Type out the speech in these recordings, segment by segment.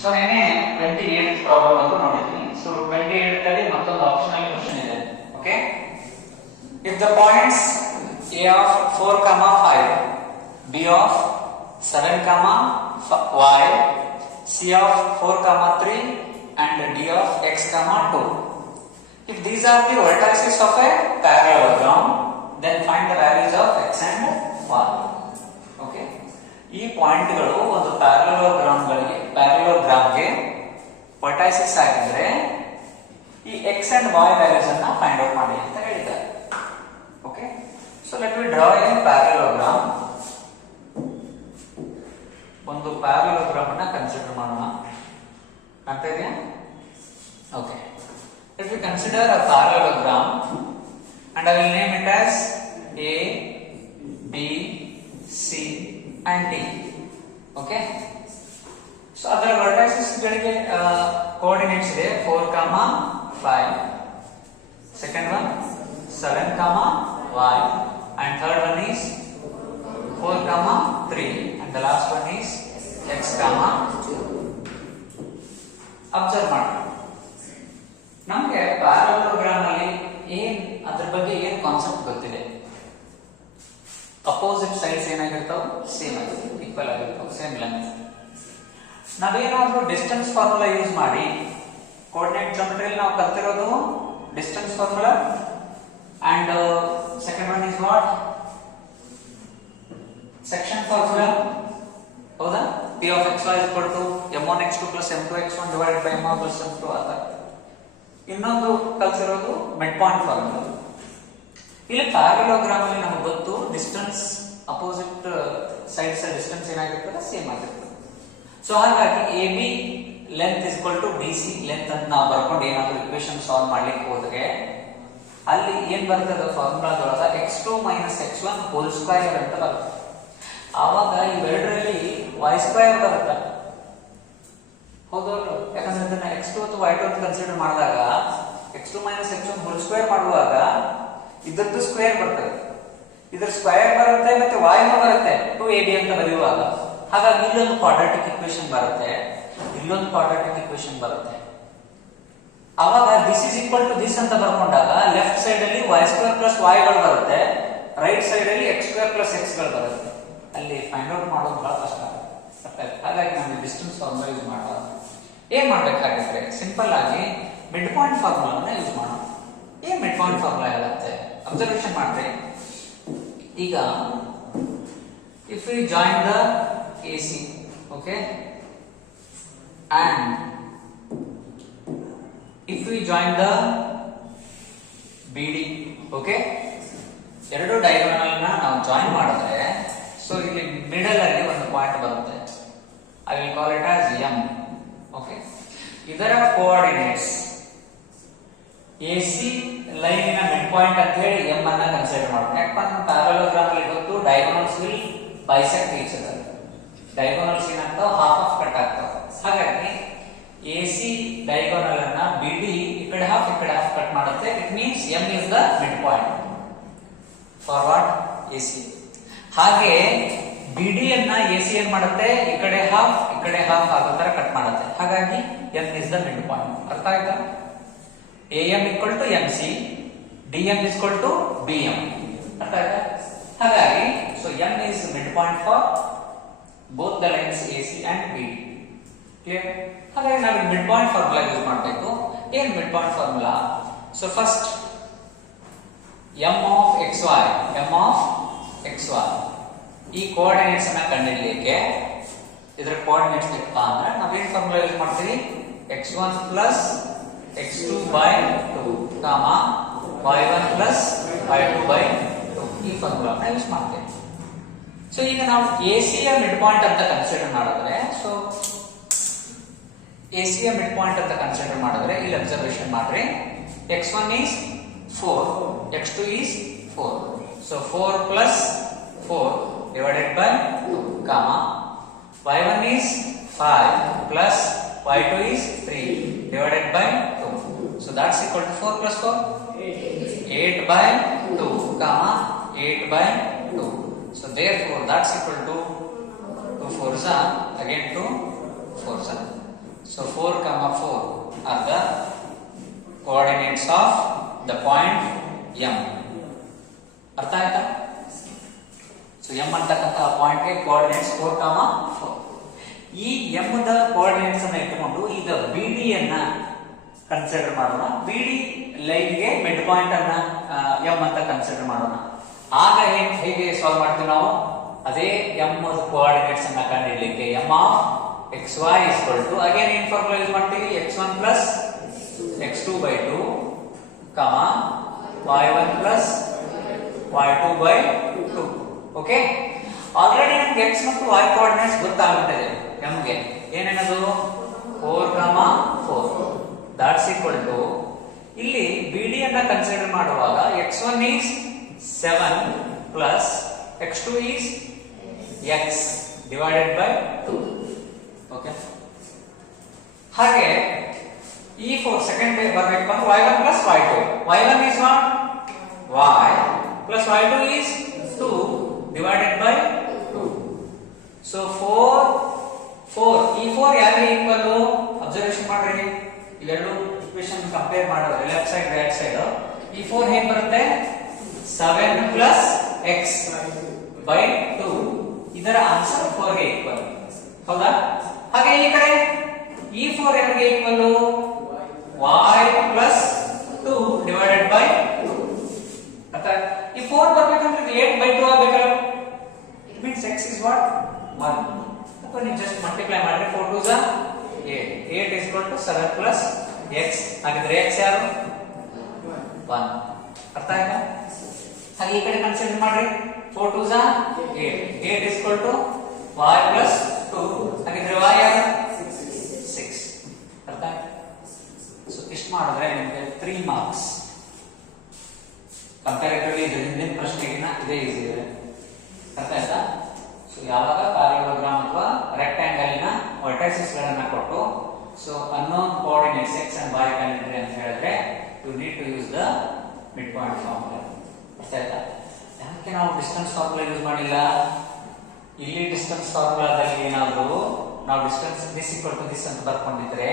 So ಏನೇ 28 problem ಅಂತ ನೋಡಿದ್ವಿ. ಸೊ 28 ಅಲ್ಲಿ ಮತ್ತೊಂದು ಆಪ್ಷನಲ್ ಕ್ವೆಶ್ಚನ್ ಇದೆ. Okay, if the points a of 4, 5, b of 7, y, c of 4, 3 and d of x, 2. If these are the vertices of a parallelogram, then find the values of x and y. Okay, ಈ ಪಾಯಿಂಟ್ಗಳು ಒಂದು ಪ್ಯಾರಲೋಗ್ರಾಮ್ಗೆ ವರ್ಟೈಸಸ್ ಆಗಿದ್ರೆ ಈ x and y values ಅನ್ನ find out ಮಾಡಿ ಅಂತ ಹೇಳಿದ್ದಾರೆ. Okay, so let me draw A parallelogram. ಒಂದು ಪ್ಯಾರಲೋಗ್ರಾಮ್ ಅನ್ನ ಕನ್ಸಿಡರ್ ಮಾಡೋಣ. ಅಂತ ಇದೆಯಾ? Okay, let we consider a parallelogram and I will name it as A, B, C and D. Okay, so other vertices ಗಳಿಗೆ coordinates ಇದೆ 4, 5, second one 7, y and third one is 4, 3 and the last one is x, 2. Observe ಮಾಡಿ, ನಮಗೆ parallelogram ಅಲ್ಲಿ ಅದ್ರ ಬಗ್ಗೆ ಏನ್ concept ಗೊತ್ತಿದೆ. Opposite sides ಏನಾಗಿರ್ತಾವ, ಸೇಮ್ ಆಗಿರ್ತಾವ, ಈಕ್ವಲ್ ಆಗಿರ್ತಾವ, ಸೇಮ್ ಲೆಂತ್. ನಾವೇನಾದ್ರೂ ಡಿಸ್ಟೆನ್ಸ್ ಫಾರ್ಮುಲಾ ಯೂಸ್ ಮಾಡಿ, ಕೋಆರ್ಡಿನೇಟ್ ಜಾಮೆಟ್ರಿಯಲ್ಲಿ ನಾವು ಕಲ್ತಿರೋದು distance formula and second one is what, section formula. ಹೌದಾ? p of xy is equal to m1x2 plus m2x1 divided by m1 plus m2 ಅಂತ. ಇನ್ನೊಂದು ಕಲ್ಸಿರೋದು ಮಿಡ್ ಪಾಯಿಂಟ್ ಫಾರ್ಮುಲಾ. ಇಲ್ಲಿ ಪ್ಯಾರಲೋಗ್ರಾಮ್ ಅಲ್ಲಿ ನಮಗೆ ಗೊತ್ತು ಡಿಸ್ಟೆನ್ಸ್, ಅಪೋಸಿಟ್ ಸೈಡ್ಸ್ ಡಿಸ್ಟೆನ್ಸ್ ಏನಾಗಿರ್ತದೆ, same ಆಗಿರ್ತದೆ. ಸೊ ಹಾಗಾಗಿ A B length is equal to B C length ಅಂತ ನಾವು ಬರ್ಕೊಂಡು ಏನಾದ್ರು ಇಕ್ವೇಶನ್ ಸಾಲ್ವ್ ಮಾಡ್ಲಿಕ್ಕೆ ಹೋದ್ರೆ ಅಲ್ಲಿ ಏನ್ ಬರ್ತದೆ ಫಾರ್ಮುಲಾದೊಳಗ x2 - x1 ಹೋಲ್ ಸ್ಕ್ವಯರ್ ಅಂತ ಬರುತ್ತೆ. ಆವಾಗ ಇವೆರಡರಲ್ಲಿ y² ಬರುತ್ತೆ. ಹೌದೌದು, ಯಾಕಂದ್ರೆ ಇದನ್ನ x2 ಅಥವಾ y2 ಅಂತ ಕನ್ಸಿಡರ್ ಮಾಡಿದಾಗ x2 - x1 ಹೋಲ್ ಸ್ಕ್ವೇರ್ ಮಾಡುವಾಗ ಇದರದ್ದು ಸ್ಕ್ವೇರ್ ಬರ್ತದೆ, ಇದರ ಸ್ಕ್ವೇರ್ ಬರುತ್ತೆ ಮತ್ತೆ y ಬರುತ್ತೆ 2ab ಅಂತ ಬರೆಯುವಾಗ. ಹಾಗಾಗಿ ಇಲ್ಲೊಂದು ಕ್ವಾಡ್ರಾಟಿಕ್ ಇಕ್ವೇಶನ್ ಬರುತ್ತೆ, ಇಲ್ಲೊಂದು ಕ್ವಾಡ್ರಾಟಿಕ್ ಇಕ್ವೇಶನ್ ಬರುತ್ತೆ. ಆವಾಗ this is equal to this ಅಂತ ಬರ್ಕೊಂಡಾಗ ಲೆಫ್ಟ್ ಸೈಡ್ ಅಲ್ಲಿ y² + y ಗಳು ಬರುತ್ತೆ, ರೈಟ್ ಸೈಡ್ ಅಲ್ಲಿ x² + x ಗಳು ಬರುತ್ತೆ. ಅಲ್ಲಿ ಫೈಂಡ್ ಔಟ್ ಮಾಡೋದು ಬಹಳ ಕಷ್ಟ ಆಗುತ್ತೆ. ಹಾಗಾಗಿ ನಾವು ಡಿಸ್ಟೆನ್ಸ್ ಫಾರ್ಮುಲಾ ಯೂಸ್ ಮಾಡೋದು. ಏನ್ ಮಾಡ್ಬೇಕಾಗಿದ್ರೆ ಸಿಂಪಲ್ ಆಗಿ ಮಿಡ್ ಪಾಯಿಂಟ್ ಫಾರ್ಮುಲಾನ ಯೂಸ್ ಮಾಡೋಣ. ಏನ್ ಮಿಡ್ ಪಾಯಿಂಟ್ ಫಾರ್ಮುಲಾ ಹೇಳುತ್ತೆ, ಅಬ್ಸರ್ವೇಷನ್ ಮಾಡ್ರಿ. ಈಗ if we join the AC, okay, and if we join the BD, okay, ಎರಡು ಡಯಾಗೋನಲ್ ನ ನಾವು ಜಾಯಿನ್ ಮಾಡಿದ್ರೆ ಸೊ ಇಲ್ಲಿ ಮಿಡಲ್ ಅಲ್ಲಿ ಒಂದು ಪಾಯಿಂಟ್ ಬರುತ್ತೆ. I will call it as M. Okay, ಇದರ ಕೋಆರ್ಡಿನೇಟ್ಸ್ AC ಲೈನಿನ ಮಿಡ್ ಪಾಯಿಂಟ್ ಅಂತ ಹೇಳಿ M ಅನ್ನ ಕನ್ಸಿಡರ್ ಮಾಡೋಣ. ಯಾಕಂದ್ರೆ ಪ್ಯಾರಲೋಗ್ರಾಮ್ ಅಲ್ಲಿ ಗೊತ್ತು diagonals will bisect each other. Diagonals ಏನಾಗ್ತಾವ, ಹಾಫ್ ಕಟ್ ಆಗ್ತಾವ. ಹಾಗಾಗಿ AC ಡಯಾಗೋನಲ್ ಅನ್ನ BD ಈ ಕಡೆ ಹಾಫ್ ಕಟ್ ಮಾಡುತ್ತೆ. It means M is the midpoint for what AC. ಹಾಗೆ BD ಅನ್ನ AC ಏನ್ ಮಾಡುತ್ತೆ, ಈ ಕಡೆ ಹಾಫ್ ಆಗೋ ತರ ಕಟ್ ಮಾಡುತ್ತೆ. ಹಾಗಾಗಿ M is the mid point. ಅರ್ಥ ಆಯ್ತಾ? AM = MC, DM = BM. ಅರ್ಥ ಆಯ್ತಾ? ಹಾಗಾಗಿ so M is mid point for both the lines AC and BD. Clear? ಹಾಗಾಗಿ ನಾವು ಮಿಡ್ ಪಾಯಿಂಟ್ ಫಾರ್ಮುಲಾ ಯೂಸ್ ಮಾಡಬೇಕು. ಏನ್ mid point formula? So first m of xy ಈ ಕೋಆರ್ಡಿನೇಟ್ಸ್ ಅನ್ನ ಕಂಡುಹಿಡಿಯಲಿಕ್ಕೆ ಇದರ ಕೋಆರ್ಡಿನೇಟ್ಸ್ ಲೆಕ್ಕ ಅಂದ್ರೆ ನಾವೇನ್ ಫಾರ್ಮುಲಾ ಯೂಸ್ ಮಾಡ್ತೀವಿ, x1 + x2/2, y1 + y2/2 ಈ ಫಾರ್ಮುಲಾನ ಯೂಸ್ ಮಾಡ್ತೇವೆ. ಸೊ ಈಗ ನಾವು AC ಯ ಮಿಡ್ ಪಾಯಿಂಟ್ ಅಂತ ಕನ್ಸಿಡರ್ ಮಾಡಿದ್ರೆ ಇಲ್ಲಿ ಅಬ್ಸರ್ವೇಷನ್ ಮಾಡ್ರಿ, x1 is 4, x2 is 4. So 4 + 4 divided by 2, y1 is 5 plus y2 is 3 divided by 2. So that's equal to 4 plus 4, 8/2, 8/2. So therefore that's equal to 2 4s again 2 4s. The coordinates ಅನ್ನ ಇಟ್ಟುಕೊಂಡು ಈಗ B D ಅನ್ನ consider ಮಾಡೋಣ. B D line ಗೆ mid point ಅನ್ನ M ಅಂತ consider ಮಾಡೋಣ. ಆಗ ಹೇಗೆ ಸಾಲ್ವ್ ಮಾಡ್ತೀವಿ ನಾವು? ಅದೇ ಎಂ ಕೋಆರ್ಡಿನೇಟ್ಸ್ ಅನ್ನ ಕಂಡುಹಿಡಲಿಕ್ಕೆ M of x y is equal to again ಏನ್ ಫಾರ್ಮುಲಾ ಯೂಸ್ ಮಾಡ್ತೀವಿ? x1 plus x2 by 2 y1 plus y2 by 2. Okay, already ನಮ್ಗೆ x ಮತ್ತು y ಕೋಆರ್ಡಿನೇಟ್ಸ್ ಗೊತ್ತಾಗುತ್ತದೆ. ನಮಗೆ ಏನೇನದು 4, 4 ದಟ್ಸ್ ಈಕ್ವಲ್ ಟು ಇಲ್ಲಿ BD ಅನ್ನ ಕನ್ಸಿಡರ್ ಮಾಡುವಾಗ x1 is 7 plus x2 is x divided by 2. Okay, ಹಾಗೆ ಈ 4 ಸೆಕೆಂಡ್ ಬರಬೇಕು ಅಂದ್ರೆ y1 plus y2. y1 is what? y plus y2 is 2 divided by 2. So 4 ಈ 4 ಯಾರಿಗೆ ಈಕ್ವಲ್? ಅಬ್ಸರ್ವೇಷನ್ ಮಾಡ್ರಿ, ಇವೆರಡು ಇಕ್ವೇಶನ್ ಕಂಪೇರ್ ಮಾಡಿದ್ರೆ ಲೆಫ್ಟ್ ಸೈಡ್ ರೈಟ್ ಸೈಡ್ ಈ 4 ಹೇಗೆ ಬರುತ್ತೆ? 7 ಪ್ಲಸ್ x by 2. ಇದರ ಆನ್ಸರ್ 4 ಗೆ ಈಕ್ವಲ್. ಹೌದಾ? ಹಾಗೆ ಈ ಕಡೆ ಈ 4 ಯಾರಿಗೆ equal? y plus 2 divided by 2. ಅಥವಾ ಈ 4 ಬರಬೇಕಂದ್ರೆ 8 by 2 ಆಗಬೇಕಲ್ಲ. It means x is what? 1. ಅಥವಾ ನೀವು ಜಸ್ಟ್ ಮಲ್ಟಿಪ್ಲೈ ಮಾಡಿದ್ರೆ 4 2s are 8. 8 is equal to 7 plus x. ಹಾಗಿದ್ರೆ x ಯಾರು? 1. ಅರ್ಥ ಆಯ್ತಾ? ಹಾಗೆ ಈ ಕಡೆ ಕನ್ಸಿಡರ್ ಮಾಡ್ರಿ 4 2s are 8. 8 is equal to y plus 2. ಹಾಗಿದ್ರೆ y ಯಾರು? 6. ಅರ್ಥ ಆಯ್ತಾ? ಸೊ ಇಷ್ಟು ಮಾಡಿದ್ರೆ ನಿಮಗೆ 3 ಮಾರ್ಕ್ಸ್. ಕಂಪ್ಯಾರಿಟಿವ್ಲಿ ಹಿಂದಿನ ಪ್ರಶ್ನೆಗಿನ್ನ ಇದೇ ಈಸಿ ಇದೆ. ಅರ್ಥ ಆಯ್ತಾ? ಸೊ ಯಾವಾಗ ಪ್ಯಾರಲೋಗ್ರಾಮ್ ಅಥವಾ ರೆಕ್ಟಾಂಗಲ್ ವರ್ಟೈಸಸ್ ಗಳನ್ನ ಕೊಟ್ಟು so unknown coordinates x and y ಕಂಡುಹಿಡಿಯಿರಿ ಅಂತ ಹೇಳಿದ್ರೆ you need to use the midpoint formula. ಅರ್ಥ ಆಯ್ತಾ? ಯಾಕೆ ನಾವು ಡಿಸ್ಟೆನ್ಸ್ ಫಾರ್ಮುಲಾ ಯೂಸ್ ಮಾಡಿಲ್ಲ? ಇಲ್ಲಿ ಡಿಸ್ಟೆನ್ಸ್ ಫಾರ್ಮುಲಾದಲ್ಲಿ ಏನಾದರೂ ನಾವು distance this equal to this ಅಂತ ಬರ್ಕೊಂಡಿದ್ರೆ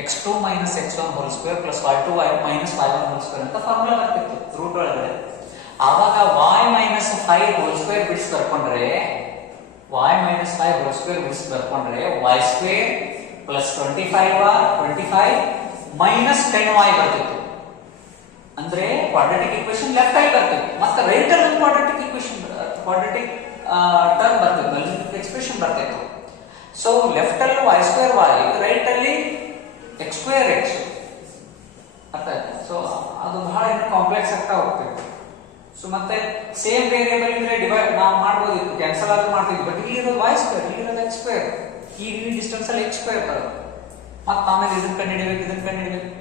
x2 minus x1 whole square plus y2 minus y1 whole square ಅಂತ ಫಾರ್ಮುಲಾ ಬರ್ತಿತ್ತು ರೂಟ್ ಒಳಗಡೆ. ಆವಾಗ y minus 5 whole square ಬಿಡಿಸಿ ಬರ್ಕೊಂಡ್ರೆ y minus 5 whole square ಬಿಡಿಸಿ ಬರ್ಕೊಂಡ್ರೆ y square plus 25 minus 10y ಬರ್ತಿತ್ತು. ಅಂದ್ರೆ ಕ್ವಾಡ್ರಾಟಿಕ್ ಈಕ್ವೇಶನ್ ಲೆಫ್ಟ್ ಅಲ್ಲಿ ಬರ್ತಿತ್ತು, ಮತ್ತೆ ರೈಟ್ ಅಲ್ಲಿ ಕ್ವಾಡ್ರಾಟಿಕ್ ಈಕ್ವೇಶನ್ ಕ್ವಾಡ್ರಾಟಿಕ್ ಟರ್ಮ್ ಬರ್ತಿತ್ತು, ಅಲ್ಲಿ ಎಕ್ಸ್ಪ್ರೆಷನ್ ಬರ್ತಿತ್ತು. ಸೊ ಲೆಫ್ಟ್ ಅಲ್ಲಿ y square y, ರೈಟ್ ಅಲ್ಲಿ x square x. ಅರ್ಥ ಆಯ್ತಾ? ಸೊ ಅದು ಬಹಳ ಕಾಂಪ್ಲೆಕ್ಸ್ ಆಗ್ತಾ ಹೋಗ್ತದೆ. ಸೊ ಮತ್ತೆ ಸೇಮ್ ವೇರಿಯೇಬಲ್ ಇದ್ರೆ ಡಿವೈಡ್ ನಾವು ಮಾಡಬಹುದಿತ್ತು, ಕ್ಯಾನ್ಸಲ್ ಆದ್ರೂ ಮಾಡ್ತಿದ್ವಿ. ಬಟ್ ಇಲ್ಲಿ ಇರೋದು y square, ಇಲ್ಲಿ ಇರೋದು x square. ಈ ಡಿಸ್ಟೆನ್ಸ್ ಅಲ್ಲಿ x square ಬರುತ್ತೆ. ಮತ್ತೆ ಆಮೇಲೆ ಇದನ್ನ ಕಂಡುಹಿಡಿಬೇಕು.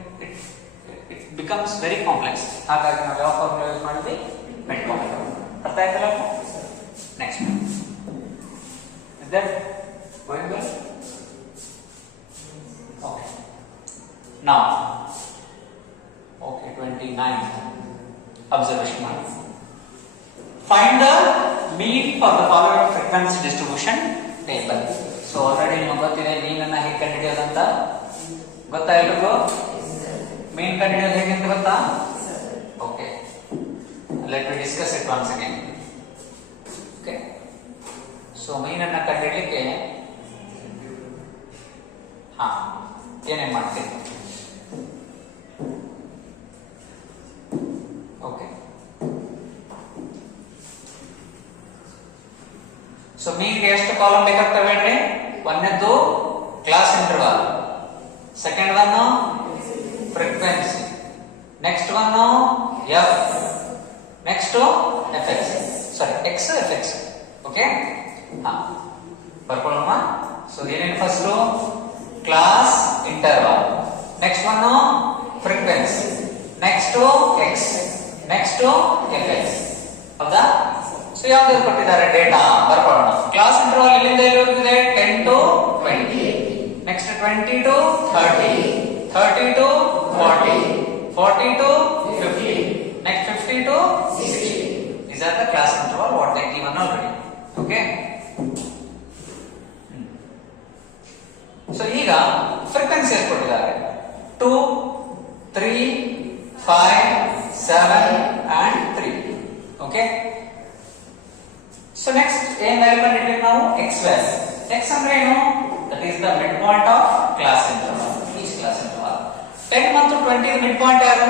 It becomes very complex. ಹಾಗಾಗಿ ನಾವು ಯಾವ ಫಾರ್ಮುಲಾ ಯೂಸ್ ಮಾಡಿದ್ವಿ? Mid point. ಅರ್ಥ ಆಯ್ತಲ್ಲ? Next is that going well? Okay, now okay 29 observation mark. Find the mean for the following frequency distribution table. So already ನಿಮಗೆ ಗೊತ್ತಿದೆ mean ಅನ್ನು ಹೇಗೆ ಕಂಡುಹಿಡಿಯೋದು ಅಂತ. ಗೊತ್ತಾ ಎಲ್ರಿಗೂ? mean ಕಂಡುಹಿಡಿಯೋದು ಹೇಗೆ ಅಂತ ಗೊತ್ತಾ? Okay, let me discuss it once again. Okay, so mean ಅನ್ನು ಕಂಡುಹಿಡಿಯಲಿಕ್ಕೆ ಏನೇನು ಮಾಡ್ತೀವಿ? ಓಕೆ, ಸೊ ಮೀನ್ಗೆ ಎಷ್ಟು ಕಾಲಮ್ ಬೇಕಾಗ್ತವೆ ಹೇಳ್ರಿ? ಒಂದನೇದ್ದು class interval, second one frequency, next one F, next F X, sorry X F X. Okay, ಬರ್ಕೊಳ್ಳೋಣ. ಸೊ ಏನೇನು? First class interval, next one frequency, next X, next F X. ಹೌದಾ? So ಯಾವ್ದು ಕೊಟ್ಟಿದ್ದಾರೆ data ಬರ್ಕೊಳ್ಳೋಣ. Class interval ಎಲ್ಲಿಂದ ಎಲ್ಲಿವರೆಗಿದೆ? 10 to 20, next 20 to 30, 30 to 40, 40 to 50, next 50 to 60. These are the class interval what they given already. Okay. So ಈಗ frequency ಎಷ್ಟು ಕೊಟ್ಟಿದ್ದಾರೆ? 2, 3, 5, 7 and 3. Okay, so next ಏನ್ ವ್ಯಾಲ್ಯೂ ಕಂಡುಹಿಡಿಯಬೇಕು ನಾವು? x value. x ಅಂದ್ರೆ ಏನು? The That is the midpoint of class interval. Each class interval. 10 ಮತ್ತು 20 the midpoint ಯಾರು?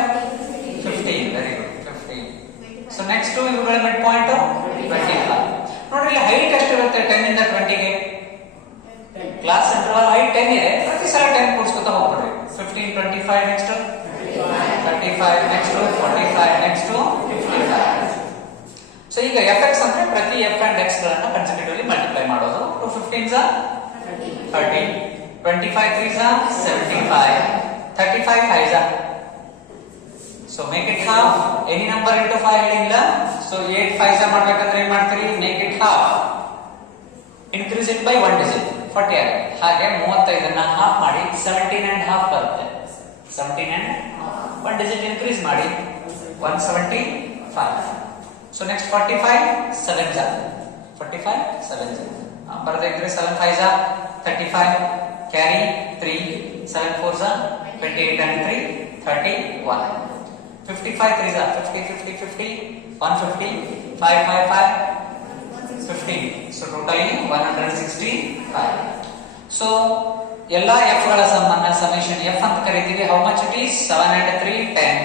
15. Very good. 15. So next to ಇವುಗಳ midpoint 25. ನೋಡ್ರಿ ಇಲ್ಲಿ ಹೈಟ್ ಎಷ್ಟಿರುತ್ತೆ 10 ಇಂದ 20 ಗೆ? ಕ್ಲಾಸ್ ಇಂಟರ್ವಲ್ ಹೈಟ್ 10 ಇದೆ. ಪ್ರತಿ ಸಲ 10 ಕೂಡಿಸ್ಕೊತಾ ಹೋಗ್ಬಿಡ್ರಿ. 15, 25 next 35 next 45 next 55. ಸೊ ಈಗ fx ಅಂದ್ರೆ ಪ್ರತಿ f and x ಗಳನ್ನು ಕನ್ಸರ್ವೇಟಿವ್ಲಿ ಮಲ್ಟಿಪ್ಲೈ ಮಾಡೋದು. 2 15s are 30, 25 3s are 75, 35 5s are. So make it half. Any number into 5 ಹೇಳಿಲ್ಲ. So 8 5s are ಮಾಡಬೇಕಂದ್ರೆ ಏನು ಮಾಡ್ತೀರಿ? Make it half. Increase it by 1 digit. 40 ಆಗುತ್ತೆ. ಹಾಗೆ 35 ಅನ್ನ ಹಾಫ್ ಮಾಡಿ 17 and half ಬರುತ್ತೆ. 17 and 1 digit increase ಮಾಡಿ 175. So next 45 7s are 45 7s are. ಬರದೆ ಇದ್ರೆ 7 5s are 35, carry 3, 7 4s are 28 and 3 31. 55 3s are 50 50 50, 150, 5 5 5 15. So totally 165. So ಎಲ್ಲ f ಗಳ ಸಮ್ಮನ್ನ summation f ಅಂತ ಕರೀತೀವಿ. How much it is? 7 and 3 10,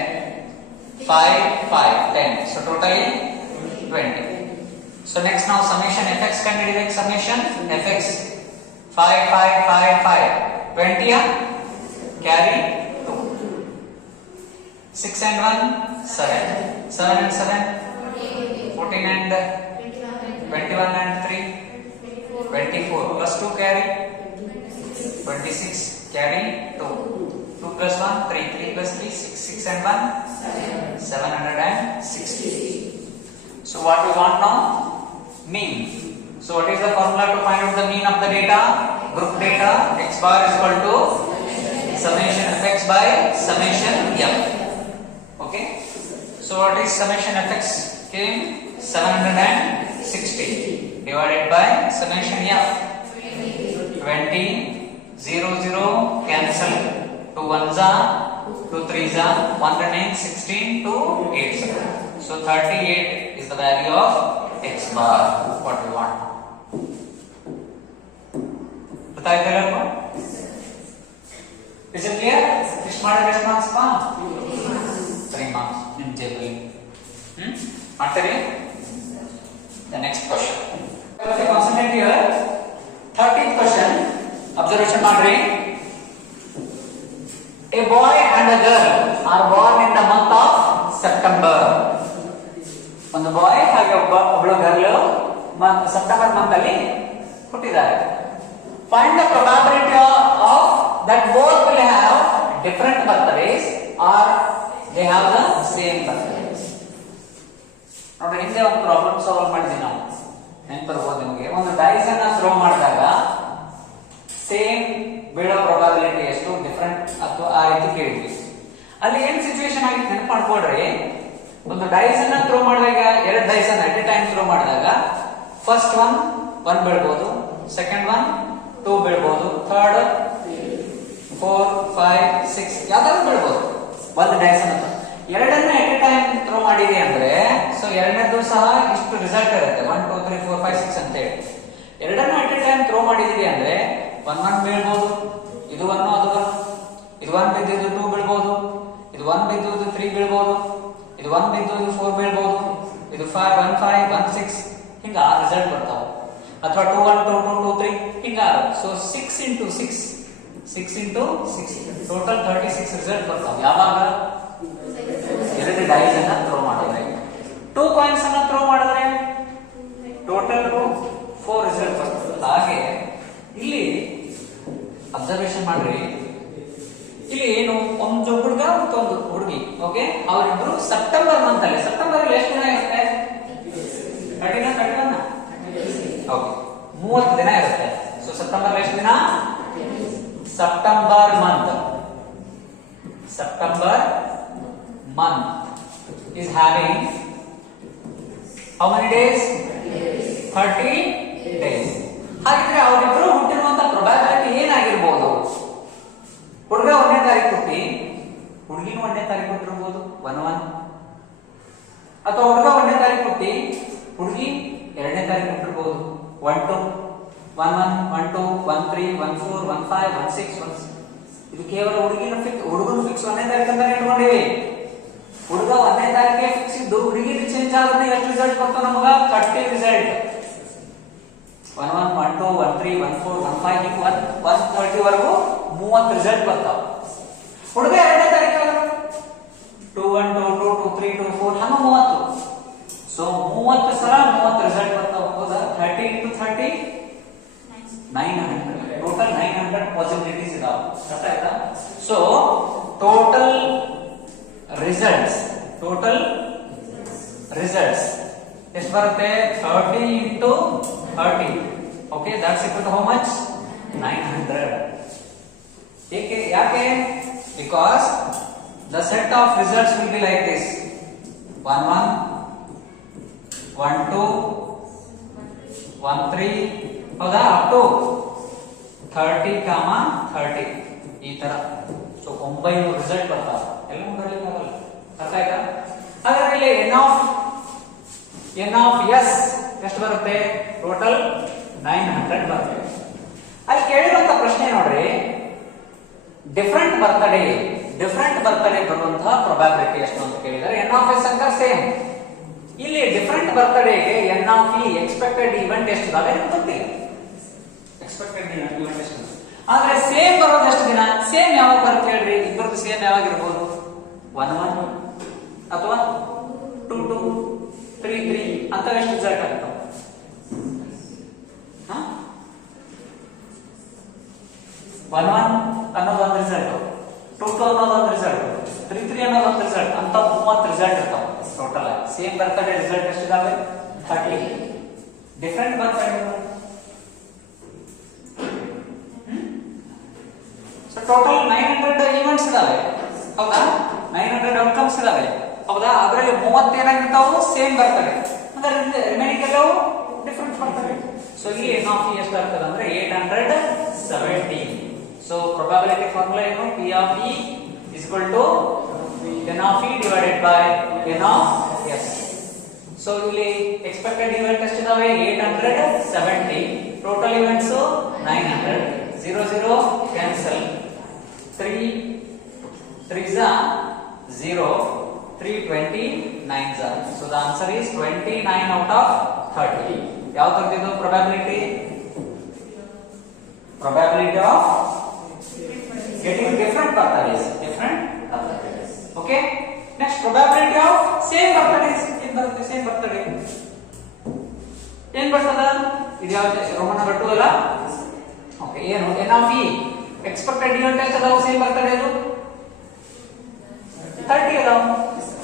5 5 10. So totally 20. So next now summation fx can be direct summation fx 5 5 5 5 20 carry 2, 6 and 1 7, 7 and 7 14 and 21 and 3 24 plus 2 carry 26 carry 2, 2 plus 1 3, 3 plus 3 6, 6 and 1 760. So what we want now? Mean. So what is the formula to find out the mean of the data? Group data x bar is equal to summation fx by summation f. Okay. So what is summation fx? Came 760 divided by summation f. 20 0 0 cancel. 2 1s are 2 3s are 1 remains 16 2 8s. So 38 is the value of x bar. What we want? बताइए ಎಲ್ಲರಿಗೂ? Is it clear? ಎಷ್ಟು ಮಾಡಿದ್ರೆ ಎಷ್ಟು marks ಪಾ? 3 marks in table. ಮಾಡ್ತೀರಿ? The next question. Okay, concentrate here. 13th question. Observation ಮಾಡ್ರಿ. A boy and a girl are born in the month of September. ಒಂದು ಬಾಯ್ ಹಾಗೆ ಒಬ್ಬಳು ಗರ್ಲ್ ಸೆಪ್ಟೆಂಬರ್ ಮಂತ್ ಅಲ್ಲಿ ಹುಟ್ಟಿದ್ದಾರೆ. Find the probability of that both will have different birthdays or they have the same birthdays. ನೋಡಿ ಹಿಂದೆ ಒಂದು problem solve ಮಾಡಿದ್ವಿ ನಾವು, ನೆನಪಿರ್ಬೋದು ನಿಮಗೆ. ಒಂದು ಡೈಸ್ ಅನ್ನ ಥ್ರೋ ಮಾಡಿದಾಗ ಸೇಮ್ ಬೀಳೋ ಪ್ರೊಬಬಿಲಿಟಿ ಎಷ್ಟು, ಡಿಫರೆಂಟ್ ಅಥವಾ ಆ ರೀತಿ ಕೇಳಿದ್ವಿ. ಅಲ್ಲಿ ಏನ್ ಸಿಚುವೇಶನ್ ಆಗಿತ್ತು ನೆನಪು ಮಾಡ್ಕೊಡ್ರಿ. ಒಂದು ಡೈಸ್ ಅನ್ನ ಥ್ರೋ ಮಾಡಿದಾಗ, ಎರಡು ಡೈಸ್ ಅನ್ನ ಅಟ್ ಎ ಟೈಮ್ ಥ್ರೋ ಮಾಡಿದಾಗ ಫಸ್ಟ್ ಒನ್ 1 ಬೀಳ್ಬೋದು, ಸೆಕೆಂಡ್ ಒನ್ 2 ಬೀಳ್ಬೋದು, ಥರ್ಡ್ 4 5 6 ಯಾವ್ದಾದ್ರು ಬೀಳ್ಬೋದು. ಒಂದು ಡೈಸ್ ಅನ್ನ ಎರಡನ್ನ ಎಟ್ ಎ ಟೈಮ್ ಥ್ರೋ ಮಾಡಿದೆ ಅಂದ್ರೆ ಸೊ ಎರಡನೇದು ಸಹ ಇಷ್ಟು ರಿಸಲ್ಟ್ ಇರುತ್ತೆ 1 2 3 4 5 6 ಅಂತ ಹೇಳಿ. ಎರಡನ್ನ ಎಟ್ ಎ ಟೈಮ್ ಥ್ರೋ ಮಾಡಿದೀವಿ ಅಂದ್ರೆ 1 1 ಬೀಳ್ಬೋದು, ಇದು 1 ಅದು 1, ಇದು 1 ಬಿದ್ದು 2 ಬೀಳ್ಬೋದು, ಇದು 1 ಬಿದ್ದು 3 ಬೀಳ್ಬೋದು, ಇದು 1 ಬಿದ್ದು 4 ಬೀಳ್ಬೋದು, ಇದು 5 1 5 1 6 ಹಿಂಗ ರಿಸಲ್ಟ್ ಬರ್ತಾವ. ಅಥವಾ 2 1 2 2 2 3 ಹಿಂಗ. So 6 into 6 6 into 6 total 36 result ಬರ್ತಾವ. ಯಾವಾಗ? ಎರಡು ಡೈಸ್ ಅನ್ನ ಥ್ರೋ ಮಾಡಿದ್ರೆ. 2 ಕಾಯಿನ್ಸ್ ಅನ್ನ ಥ್ರೋ ಮಾಡಿದ್ರೆ ಟೋಟಲ್ 4 ರಿಸಲ್ಟ್ ಬರ್ತದೆ. ಹಾಗೆ ಇಲ್ಲಿ ಅಬ್ಸರ್ವೇಷನ್ ಮಾಡ್ರಿ. ಇಲ್ಲಿ ಏನು ಒಂದು ಹುಡುಗ ಮತ್ತೊಂದು ಹುಡುಗಿ, ಓಕೆ, ಅವರಿಬ್ರು ಸೆಪ್ಟೆಂಬರ್ ಮಂತ್ ಅಲ್ಲಿ, ಸೆಪ್ಟೆಂಬರ್ ಅಲ್ಲಿ ಎಷ್ಟು ದಿನ ಇರುತ್ತೆ? 31 ಓಕೆ, 30 ದಿನ ಇರುತ್ತೆ. ಸೊ ಸೆಪ್ಟೆಂಬರ್ ಎಷ್ಟು ದಿನ? September month is having how many days? 30 days. ಹಾಗಿದ್ರೆ ಅವರಿಬ್ರು ಹುಟ್ಟಿರುವಂತ ಪ್ರೊಬಬಿಲಿಟಿ ಏನಾಗಿರ್ಬೋದು? ಹುಡುಗ 1ನೇ ತಾರೀಕು ಹುಟ್ಟಿ ಹುಡುಗಿನೂ 1ನೇ ತಾರೀಕು ಹುಟ್ಟಿರ್ಬೋದು 1 1, ಅಥವಾ ಹುಡುಗ 1ನೇ ತಾರೀಕು ಹುಟ್ಟಿ ಹುಡುಗಿ 2ನೇ ತಾರೀಕು ಹುಟ್ಟಿರ್ಬೋದು 1 2 1 1 1 2 1 3 3, 1, 4, 1, 5, 1, 6, 1. ಇದು ಕೇವಲ ಹುಡುಗನ ಫಿಕ್ಸ್ 1ನೇ ತಾರೀಕು ಅಂತ ಇಟ್ಕೊಂಡಿವಿ. ಹುಡುಗ 1ನೇ ತಾರೀಕಿಗೆ ಫಿಕ್ಸ್ ಇದ್ದು ಹುಡುಗಿಗೆ ಚೇಂಜ್ ಆದ್ರೆ ಎಷ್ಟು ರಿಸಲ್ಟ್ ಬರ್ತಾವ ನಮಗ? 30 ರಿಸಲ್ಟ್. 1, 1, 1, 2, 1, 3, 1, 4, 1, 5 ಹೀಗೆ 130 ವರೆಗೂ 30 ರಿಸಲ್ಟ್ ಬರ್ತಾವ. ಹುಡುಗ 2ನೇ ತಾರೀಕು 2, 1, 2, 2, 2, 3, 2, 4 ಹಂಗ 30. ಸೊ 30 ಸಲ 30 ರಿಸಲ್ಟ್ ಬರ್ತಾವ. ಹೌದಾ? 30 into 30 900. ಟೋಟಲ್ 900 ಪಾಸಿಬಿಲಿಟೀಸ್ ಇದಾವೆ. ಅರ್ಥ ಆಯ್ತಾ? ಸೊ ಟೋಟಲ್ ರಿಸಲ್ಟ್ಸ್ ಎಷ್ಟು ಬರುತ್ತೆ? 30 into 30. Okay, that's equal to how much? 900. ಯಾಕೆ? Because the set of results will be like this: 1, 1, 1, 2, 1, 3. ಹೌದಾ? ಅಪ್ ಟು 30, 30 ಈ ತರ. ಸೊ 900 ರಿಸಲ್ಟ್ ಬರ್ತಾವ. ಎಲ್ಲ ಬರಲಿಕ್ಕೆ ಆಗಲ್ಲ. ಅರ್ಥ ಆಯ್ತಾ? ಹಾಗಾದ್ರೆ ಇಲ್ಲಿ ಎನ್ ಆಫ್ ಎಸ್ ಎಷ್ಟು ಬರುತ್ತೆ? ಟೋಟಲ್ 900 ಬರುತ್ತೆ. ಅಲ್ಲಿ ಕೇಳಿರುವಂತ ಪ್ರಶ್ನೆ ನೋಡ್ರಿ, ಡಿಫರೆಂಟ್ ಬರ್ತಡೇ ಬರುವಂತಹ ಪ್ರೊಬ್ಯಾಬಿಲಿಟಿ ಎಷ್ಟು ಅಂತ ಕೇಳಿದರೆ ಎನ್ ಆಫ್ ಎಸ್ ಅಂಕರ್ ಸೇಮ್. ಇಲ್ಲಿ ಡಿಫರೆಂಟ್ ಬರ್ತಡೇಗೆ n of E expected event ಎಷ್ಟು ಇದಾವೆ ಗೊತ್ತಿಲ್ಲ. ಎಕ್ಸ್ಪೆಕ್ಟೆಡ್ ಇವೆಂಟ್ ಎಷ್ಟು, ಆದ್ರೆ ಸೇಮ್ ಬರೋದು ಎಷ್ಟು ದಿನ? ಸೇಮ್ ಯಾವಾಗ ಬರುತ್ತೆ ಹೇಳ್ರಿ? ಇಬ್ಬರದ್ದು ಸೇಮ್ ಯಾವಾಗ ಇರ್ಬೋದು? 1, 1 ಅಥವಾ 2, 2, 3, 3 ಅಂತ ಎಷ್ಟು ರಿಸಲ್ಟ್ ಆಗ್ತಾವ? 1, 1 ಅನ್ನೋದು ಒಂದು ರಿಸಲ್ಟ್, 2, 2 ಅನ್ನೋದು ಒಂದು ರಿಸಲ್ಟ್, 3, 3 ಅನ್ನೋದು ಒಂದು ರಿಸಲ್ಟ್ ಅಂತ 30 ರಿಸಲ್ಟ್ ಇರ್ತಾವ ಟೋಟಲ್. ಸೇಮ್ ಬರ್ತಡೇ ರಿಸಲ್ಟ್ ಎಷ್ಟಿದಾವೆ? 30. Different birthday so total 900 events ಇದಾವೆ. ಹೌದಾ? 900 ಔಟ್ಕಮ್ಸ್ ಇದಾವೆ. ಹೌದಾ? ಅದರಲ್ಲಿ 30 ಏನಾಗಿರ್ತಾವು? Same birthday. ಅಂದ್ರೆ ರಿಮೈನಿಂಗ್ ಎಲ್ಲವೂ ಡಿಫರೆಂಟ್ ಬರ್ತಡೇ. ಸೊ ಇಲ್ಲಿ ಎನ್ ಆಫ್ ಇ ಎಷ್ಟು ಆಗ್ತದೆ ಅಂದ್ರೆ 870. ಸೊ ಪ್ರೊಬಬಿಲಿಟಿ ಫಾರ್ಮುಲಾ ಏನು? P of E is equal to n of E divided by n of S. So ಇಲ್ಲಿ ಎಕ್ಸ್ಪೆಕ್ಟೆಡ್ ಇವೆಂಟ್ ಎಷ್ಟಿದಾವೆ? 870. Total events 900. 0, 0 cancel. 3 3s are 0. 3 29s are. So the answer is 29 out of 30. ಯಾವುದು ತರ್ತಿದ್ದು probability? Probability of getting different birthdays. Okay. Next, probability of same birthdays. ಏನ್ ಬರುತ್ತೆ? Same birthday ಏನ್ ಬರ್ತದ? ಇದು ಯಾವ್ದು? ರೋಮನ್ ನಂಬರ್ 2 ಅಲ್ಲ? ಓಕೆ. ಏನು? N of E expected event ಎಷ್ಟು ಅದಾವ ಸೇಮ್ ಬರ್ತಡೇ? 30 ಅದಾವ.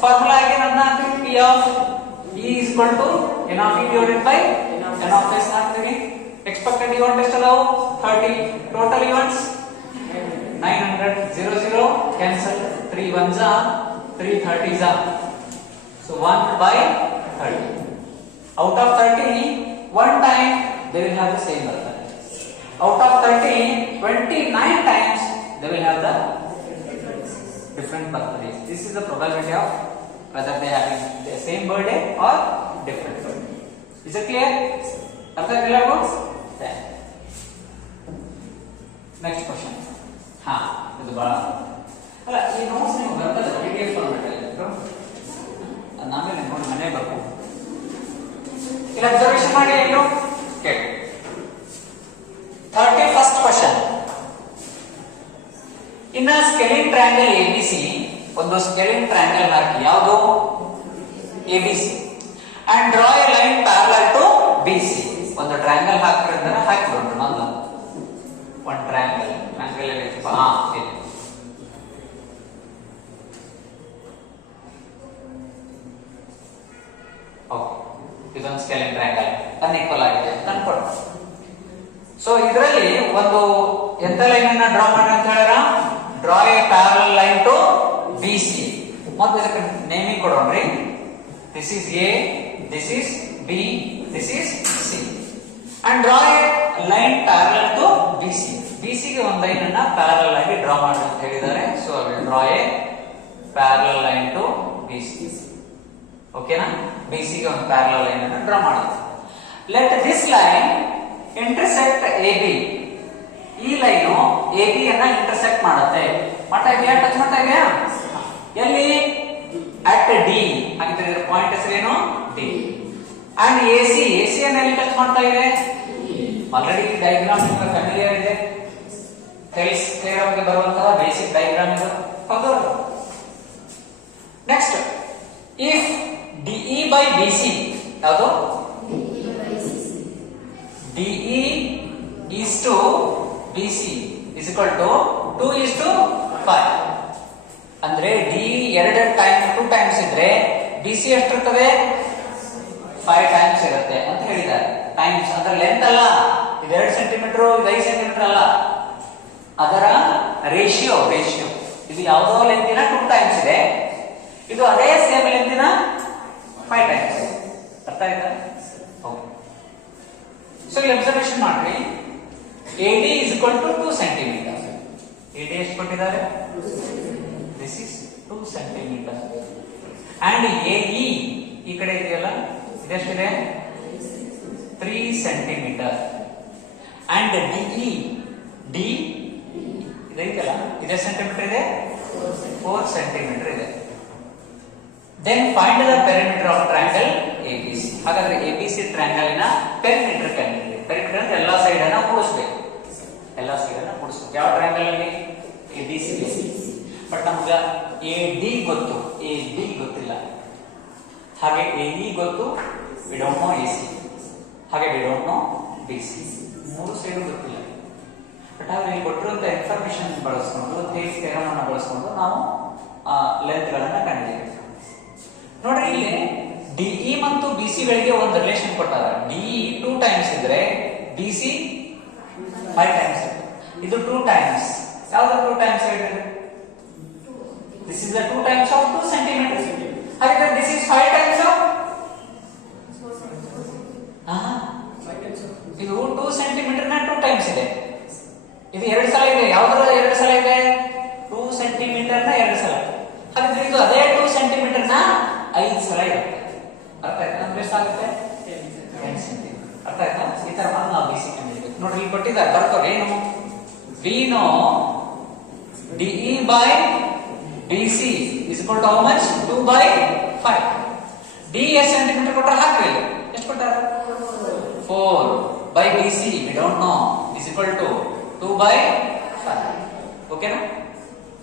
ಫಾರ್ಮುಲಾ ಆಗಿ ನನ್ನ P of E is equal to n of E divided by n of S ಹಾಕ್ತೀವಿ. ಎಕ್ಸ್ಪೆಕ್ಟೆಡ್ ಇವೆಂಟ್ ಎಷ್ಟು ಅದಾವ? 30. Total events 900. 0, 0 cancel. 3 1s are 3 30s are. So 1 by 30. Out of 30, one time they will have the same birthday. Out of 30, 29 times they will have the different birthdays. This is the probability of whether they are having the same birthday or different birthday. Is it clear? Artha clear folks? Then next question. ಇದು ಬಹಳ ಅಲ್ಲ, ಈ notes ನೀವು ಬರ್ತದೆ PDF format ಅಲ್ಲಿ ಆಮೇಲೆ ನೋಡಿ ಮನೆ ಬರ್ಬೇಕು. ಇಲ್ಲಿ ಅಬ್ಸರ್ವೇಷನ್ ಮಾಡಿ ಏನು ಕೇಳಿ. 31st question. ಇನ್ನ ಸ್ಕೆಲಿನ್ ಟ್ರಯಾಂಗಲ್ ABC, ಒಂದು ಸ್ಕೆಲಿನ್ ಟ್ರಯಾಂಗಲ್ ಹಾಕಿ, ಯಾವುದು? ABC, and draw a line parallel to BC. ಒಂದು ಟ್ರಯಾಂಗಲ್ ಹಾಕಿದ್ರೆ ಹಾಕಿಬಿಡೋಣ. ಮೊದಲು ಒಂದು ಟ್ರಯಾಂಗಲ್ ಇದೆ. ಇದೊಂದು ಸ್ಕೆಲಿನ್ ಟ್ರಯಾಂಗಲ್ ಅನ್ಈಕ್ವಲ್ ಆಗಿದೆ ಅನ್ಕೊಳ್ಳಿ. ಸೊ ಇದರಲ್ಲಿ ಒಂದು ಎಂತ ಲೈನ್ ಅನ್ನ ಡ್ರಾ ಮಾಡಿ ಅಂತ ಹೇಳ್ಯಾರ? Draw a parallel line to BC. ಮತ್ತೆ ಇದಕ್ಕೆ ನೇಮಿಂಗ್ ಕೊಡೋಣ್ರಿ. This is A, this is B, this is C. And draw a line parallel to BC. BC ಗೆ ಒಂದು ಲೈನ್ ಅನ್ನ ಪ್ಯಾರಲಲ್ ಆಗಿ ಡ್ರಾ ಮಾಡಿ ಅಂತ ಹೇಳಿದ್ದಾರೆ. So I will draw a parallel line to BC. ಓಕೆನಾ? BC ಗೆ ಒಂದು ಪ್ಯಾರಲಲ್ ಲೈನ್ ಅನ್ನು ಡ್ರಾ ಮಾಡೋದು. Let this line intersect AB. ಈ ಲೈನು ಎ ಬಿ ಅನ್ನ ಇಂಟರ್ಸೆಕ್ಟ್ ಮಾಡುತ್ತೆ. ಮಾಡ್ತಾ ಇದೆಯಾ? ಟಚ್ ಮಾಡ್ತಾ ಇದೆಯಾ? ಎಲ್ಲಿ? At D. ಹಾಗಿದ್ರೆ ಇದರ ಪಾಯಿಂಟ್ ಹೆಸರೇನು? ಡಿ. ಅಂಡ್ ಎ ಸಿ ಅನ್ನ ಎಲ್ಲಿ ಟಚ್ ಮಾಡ್ತಾ ಇದೆ? ಆಲ್ರೆಡಿ ಡಯಾಗ್ರಾಮ್ ನಿಮಗೆ ಫ್ಯಾಮಿಲಿಯರ್ ಇದೆ. ಥೆಲ್ಸ್ ಥಿಯರಮ್ಗೆ ಬರುವಂತಹ ಬೇಸಿಕ್ ಡಯಾಗ್ರಾಮ್ ಇದು. ಹೌದು. ನೆಕ್ಸ್ಟ್, ಇಫ್ ಡಿಇ ಬೈ ಬಿಸಿ ಯಾವುದು? DE is to BC is equal to 2 is to 5. ಅಂದ್ರೆ ಡಿ 2 ಟೈಮ್ಸ್ ಇದ್ರೆ BC ಎಷ್ಟಿರ್ತದೆ? 5 ಟೈಮ್ಸ್ ಇರುತ್ತೆ ಅಂತ ಹೇಳಿದ್ದಾರೆ. ಟೈಮ್ಸ್ ಅಂದ್ರೆ ಲೆಂತ್ ಅಲ್ಲ, ಇದು 2 ಸೆಂಟಿಮೀಟರ್, ಇದು 5 ಸೆಂಟಿಮೀಟರ್ ಅಲ್ಲ, ಅದರ ರೇಷಿಯೋ. ಇದು ಯಾವುದೋ ಲೆಂತಿನ 2 ಟೈಮ್ಸ್ ಇದೆ, ಇದು ಅದೇ ಸೇಮ್ ಲೆಂತಿನ 5 ಟೈಮ್ಸ್. ಅರ್ಥ ಆಯ್ತಾ? ಓಕೆ. ಸೊ ಇಲ್ಲಿ ಅಬ್ಸರ್ವೇಷನ್ ಮಾಡ್ರಿ. AD is equal to 2 centimeter. AD ಎಷ್ಟು ಕೊಟ್ಟಿದ್ದಾರೆ? This is 2 centimeter. And AE ಈ ಕಡೆ ಇದೆಯಲ್ಲ, ಇದೆಷ್ಟಿದೆ? 3 centimeter. And DE D ಇದೆಯಲ್ಲ, ಇದೆಷ್ಟು ಸೆಂಟಿಮೀಟರ್ ಇದೆ? 4 centimeter ಇದೆ. Then find the perimeter of triangle ABC. ಹಾಗಾದ್ರೆ ABC ಟ್ರಯಾಂಗಲ್ ನ ಪೆರಿಮೀಟರ್ ಕಂಡುಹಿಡಿಯಿರಿ. ಪೆರಿಮೀಟರ್ ಅಂದ್ರೆ ಎಲ್ಲಾ ಸೈಡ್ ಅನ್ನ ಕೂಡಿಸಬೇಕು. ಯಾವ ಟ್ರಯಾಂಗಲ್ ಅಲ್ಲಿ? ABC. ಬಟ್ ನಮ್ಗ AD ಗೊತ್ತು, AB ಗೊತ್ತಿಲ್ಲ. ಹಾಗೆ AE ಗೊತ್ತು, we don't know AC. ಹಾಗೆ we don't know BC. ಮೂರು ಸೈಡ್ ಗೊತ್ತಿಲ್ಲ. ಬಟ್ ಆದ್ರೆ ಇಲ್ಲಿ ಕೊಟ್ಟಿರುವಂತ ಇನ್ಫಾರ್ಮೇಶನ್ ಬಳಸ್ಕೊಂಡು, ಥಿಯರಮ್ ಥಿಯರಮ್ ಅನ್ನು ಬಳಸ್ಕೊಂಡು ನಾವು ಲೆಂತ್ ಗಳನ್ನ ಕಂಡುಹಿಡಿಯಬೇಕು. ನೋಡ್ರಿ, ಇಲ್ಲಿ DE ಮತ್ತು BC ಗಳಿಗೆ ಒಂದು ರಿಲೇಷನ್ ಕೊಟ್ಟಾರ. DE 2 ಟೈಮ್ಸ್ ಇದ್ರೆ BC 5 ಟೈಮ್ಸ್. ಇದು 2 ಟೈಮ್ಸ್. ಯಾವುದು 2 ಟೈಮ್ಸ್ ಹೇಳಿದ್ರೆ? This is the 2 times of 2 centimeters. ಹಾಗಾದ್ರೆ this is 5 times of ಇದು 2 ಸೆಂಟಿಮೀಟರ್ ನ 2 ಟೈಮ್ಸ್ ಇದೆ. ಇದು 2 ಸಲ ಇದೆ. ಯಾವ್ದ್ರ 2 ಸಲ ಇದೆ? 2 ಸೆಂಟಿಮೀಟರ್ ನ 2 ಸಲ. ಹಾಗಾದ್ರೆ ಇದು ಅದೇ 2 ಸೆಂಟಿಮೀಟರ್ ನ 5 ಸಲ ಇರುತ್ತೆ. ಅರ್ಥ ಆಯ್ತಾ? ಅಂದ್ರೆ ಎಷ್ಟಾಗುತ್ತೆ? 10 ಸೆಂಟಿಮೀಟರ್. ಅರ್ಥ ಆಯ್ತಾ? ಈ ತರ ಮಾಡಿ ನಾವು BC ಕಂಡುಹಿಡಿಯಬೇಕು. ನೋಡ್ರಿ, ಇಲ್ಲಿ ಕೊಟ್ಟಿದ್ದಾರೆ, ಬರ್ತಾರೆ ಏನು? We know DE by BC is equal to how much? 2 by 5. D ಎಷ್ಟು ಸೆಂಟಿಮೀಟರ್ ಕೊಟ್ಟರೆ ಹಾಕ್ರಿ. ಎಷ್ಟು ಕೊಟ್ಟಾರೆ? 4 by BC we don't know is equal to 2 by 5. ಓಕೆನಾ?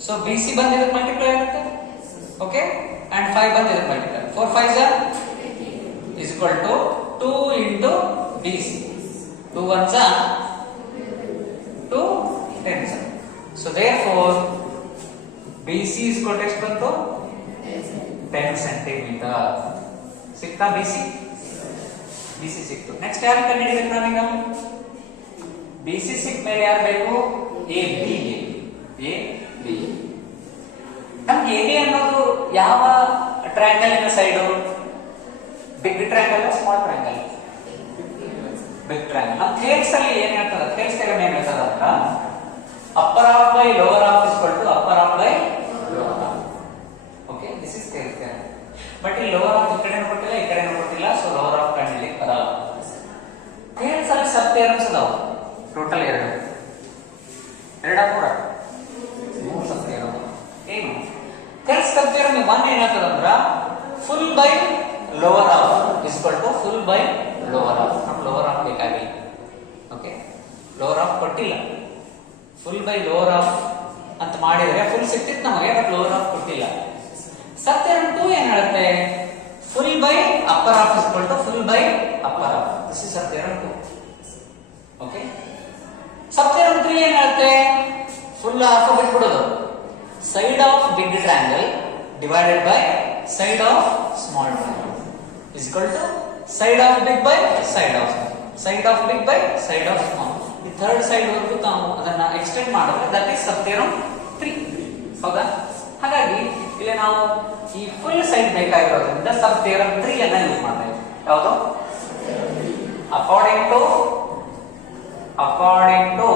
ಸೊ BC ಬಂದಿದೆ ಮಲ್ಟಿಪ್ಲೈ ಆಗುತ್ತೆ. ಓಕೆ, and 5 ಬಂದಿದೆ multiply. 4 5s is equal to 2 into BC. 2 1s are 2 10s. So therefore BC is equal to ಎಷ್ಟು ಬಂತು? 10 centimeter. ಸಿಕ್ತಾ BC? BC ಸಿಕ್ತು. Next ಯಾರು ಕಂಡುಹಿಡಿಯಬೇಕು ನಾವೀಗ? BC ಸಿಕ್ಕ ಮೇಲೆ ಯಾರು ಬೇಕು? AB. ನಮ್ಗೆ AB ಅನ್ನೋದು ಯಾವ triangle side? Big triangle, small triangle? Big triangle. ನಮ್ಮ ಥಿಯರಮ್ಸ್ ಅಲ್ಲಿ ಏನ್ ಹೇಳ್ತದ? ಥಿಯರಮ್ಸ್ ಥಿಯರಮ್ ಏನ್ ಹೇಳ್ತದ ಅಂತ, upper half by lower half is equal to upper half by lower half. Okay, this is theorem theorem. But ಈ ಲೋವರ್ ಹಾಫ್ ಈ ಕಡೆನೂ ಕೊಟ್ಟಿಲ್ಲ, ಈ ಕಡೆನೂ ಕೊಟ್ಟಿಲ್ಲ. ಸೊ ಲೋವರ್ ಹಾಫ್ ಕಂಡುಹಿಡಿಯಲಿಕ್ಕೆ ಬರಲ್ಲ. ಥಿಯರಮ್ಸ್ ಅಲ್ಲಿ ಸಬ್ ಥಿಯರಮ್ಸ್ ಅದಾವ. Total 2 3 sub theorem. ಏನು ಥಿಯರಮ್ಸ್? ಸಬ್ ಥಿಯರಮ್ 1 ಏನಾಗ್ತದ ಅಂದ್ರ full by lower half is equal to full by lower half. ನಮ್ಗೆ ಲೋವರ್ ಹಾಫ್ ಬೇಕಾಗಿಲ್ಲ. ಓಕೆ, ಲೋವರ್ ಹಾಫ್ ಕೊಟ್ಟಿಲ್ಲ. ಫುಲ್ ಬೈ ಲೋವರ್ ಹಾಫ್ ಅಂತ ಮಾಡಿದ್ರೆ ಫುಲ್ ಸಿಕ್ತಿತ್ತು ನಮಗೆ, ಬಟ್ ಲೋವರ್ ಹಾಫ್ ಕೊಟ್ಟಿಲ್ಲ. ಸಬ್ ಥಿಯರಮ್ 2 ಏನ್ ಹೇಳುತ್ತೆ? Full by upper half is equal to full by upper half. This is sub theorem 2. Okay, sub theorem 3 ಏನ್ ಹೇಳುತ್ತೆ? ಫುಲ್ ಹಾಫ್ ಬಿಟ್ಬಿಡೋದು. Side of big triangle divided by side of small triangle is equal to side of big by side of big by side of small. ಈ third side ವರೆಗೂ ನಾವು ಅದನ್ನ extend ಮಾಡಿದ್ರೆ that is sub theorem 3. ಹೌದಾ? ಹಾಗಾಗಿ ಇಲ್ಲಿ ನಾವು ಈ ಫುಲ್ ಸೈಡ್ ಬೇಕಾಗಿರೋದ್ರಿಂದ ಸಬ್ ಥಿಯರಮ್ 3 ಅನ್ನ ಯೂಸ್ ಮಾಡ್ತೇವೆ. ಯಾವುದು? According to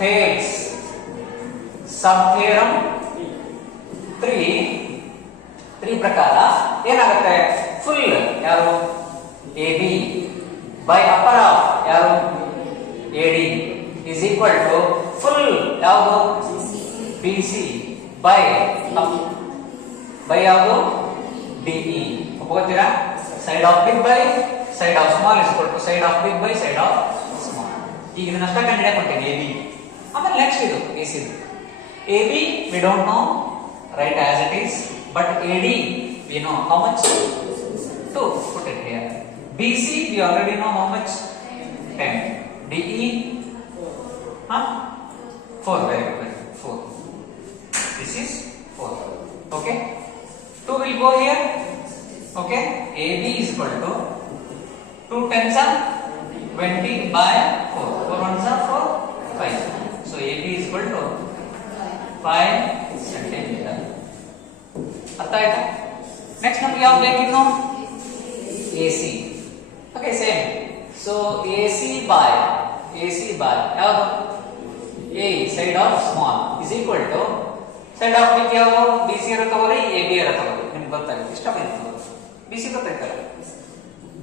Thales sub theorem 3 ಪ್ರಕಾರ ಏನಾಗುತ್ತೆ? ಫುಲ್ ಯಾರು? AB ಬೈ ಅಪ್ಪರ್ ಹಾಫ್ ಯಾರು? AD is equal to full ಯಾವುದು BC by ಯಾವುದು DE ಒಪ್ಕೋತೀರಾ side of big by side of small is equal to side of big by side of small. ಈಗ ಇದನ್ನ ಅಷ್ಟ ಕಂಡುಹಿಡಿಯಕ್ಕೆ ಹೊಂಟೇನಿ AB. ಆಮೇಲೆ next ಇದು AC ಇದು AB we don't know, write as it is, but AD we know how much, 2, put it here. BC we already know how much, 10. DE 4, very good, 4. This is 4. Okay, 2 will go here. Okay, AB is equal to 2 tens are 20 by 4, 4 ones are 4, 5. So AB is equal to 5 centimeter. ಅರ್ಥ ಆಯ್ತಾ? Next ನಮ್ಗೆ ಯಾವ್ದು ಬೇಕಿನ್ನು AC. Okay same. So AC by ಯಾವುದು A side of small is equal to side of big ಯಾವುದು BC ಇರೋ ತಗೋರಿ AB ಇರೋ ತಗೋರಿ ನಿಮ್ಗೆ ಗೊತ್ತಾಗುತ್ತೆ ಇಷ್ಟ ಬಂತು BC ಗೊತ್ತಾಯ್ತಲ್ಲ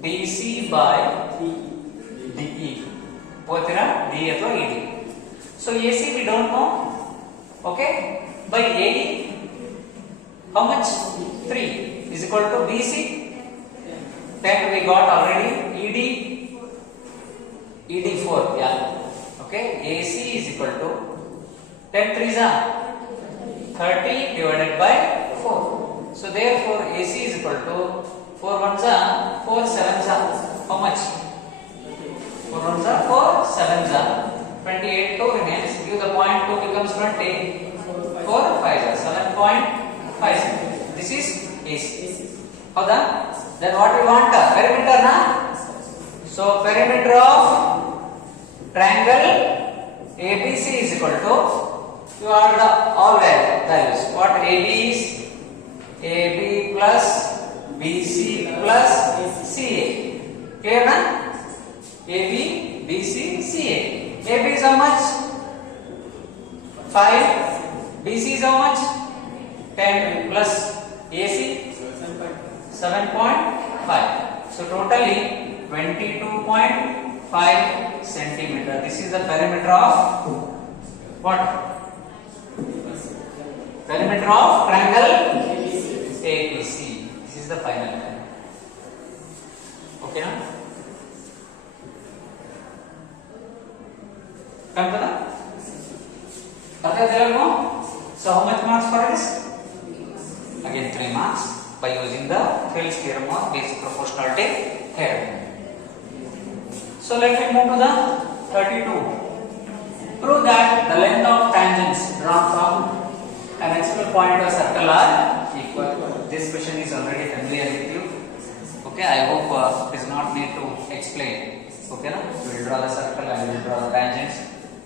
BC by DE ಓದ್ತೀರಾ D ಅಥವಾ ED. So AC we don't know. Okay, by AE how much, 3 is equal to BC 10 we got already. ED 4, yeah. Okay, AC is equal to 10 3s are 30 divided by 4. So therefore AC is equal to 4 1s are 4 7s are how much, 4 1s are 4 7s are 28, 2 remains, give the point 2 becomes 20, 4 5s are 7.5 cm. This is AC. Howda? Then what we want, perimeter na? So perimeter of triangle ABC is equal to, you are the all values. What AB is AB plus BC plus CA. Clear na? AB BC CA. AB is how much, 5. BC is how much, 10 plus AC 7.5. So totally 22.5 centimeter. This is the perimeter of what? Perimeter of triangle ABC. This is the final one. Okay, na? Come to that. Okay, there are no. So how much marks for this? Again 3 marks by using the Thales theorem or basic proportionality theorem. So let me move to the 32. Prove that the length of tangents drawn from an external point to a circle are equal. This question is already familiar with you. Okay, I hope it is not need to explain. Okay, na? We will draw the circle and we will draw the tangents.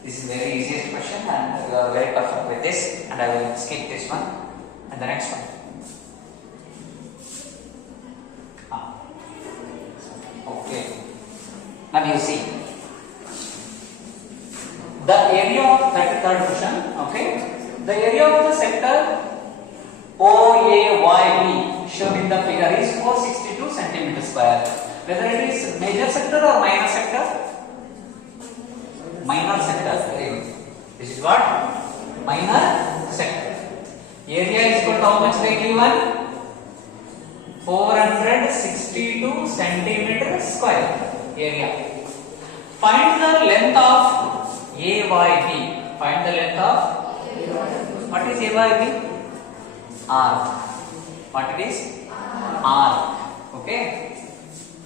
This is very easiest question and you are very perfect with this, and I will skip this one and the next one. Okay, now you see the area of 33rd question. Okay, the area of the sector OAYB shown in the figure is 462 centimeter square. Whether it is major sector or minor sector? Minor sector. This is what? Minor sector. Area is equal to how much they given? 462 centimeter square area. Find the length of AYB. Find the length of, what is AYB? R. What it is? R. Okay.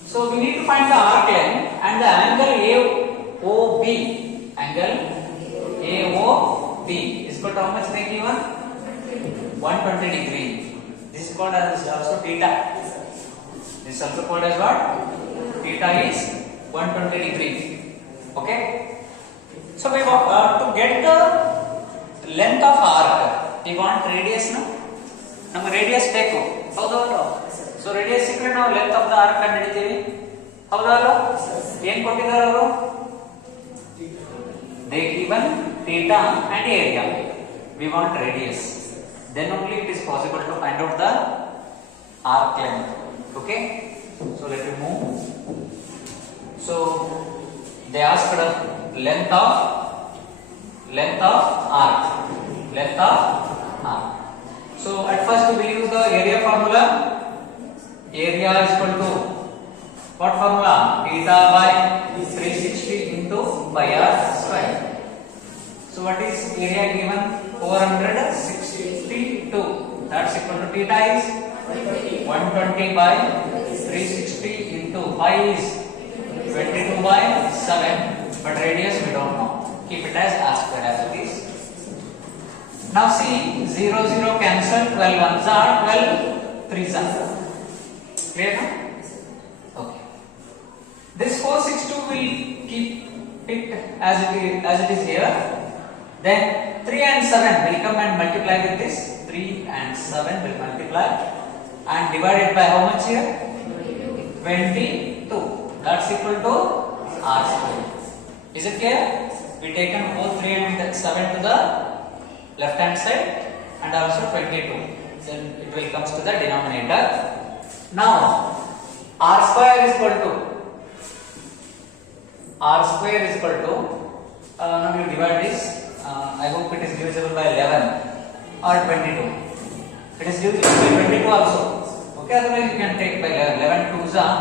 So we need to find the arc length and the angle AOB. Angle AOB is equal to how much they given? 120 degree. This is called as also theta. This is also called as what? Theta is 120 degree. Okay. So we want to get the length of arc. We want radius, no? ನಮ್ಮ radius ಬೇಕು ಹೌದೌದು. So radius ಸಿಕ್ಕರೆ ನಾವು length of the arc ಕಂಡುಹಿಡಿತೀವಿ ಹೌದಲ್ಲ. ಏನ್ ಕೊಟ್ಟಿದ್ದಾರೆ ಅವರು? they given theta and area. We want radius, then only it is possible to find out the arc length. Okay, so let me move. So they asked the length of length of arc. Length of arc. So at first we will use the area formula. Area is equal to what formula? Theta by 360 into pi r square. So what is area given? 462. That's equal to theta is 120 by 360 into pi is 22 by 7. But radius we don't know. Keep it as r square as it is. Now see, 0 0 cancel, 12 ones are 12 3s are. Clear now? Okay. This 462 will keep it as it is here. Then 3 and 7 will come and multiply with this. 3 and 7 will multiply and divided by how much here? 22. That's equal to r square. Is it clear? We taken both 3 and 7 to the left hand side and also 22. Then it will comes to the denominator. Now r square is equal to now you divide this. I hope it is divisible by 11 or 22. It is divisible by 22 also. Okay, otherwise you can take by 11. 11 2s are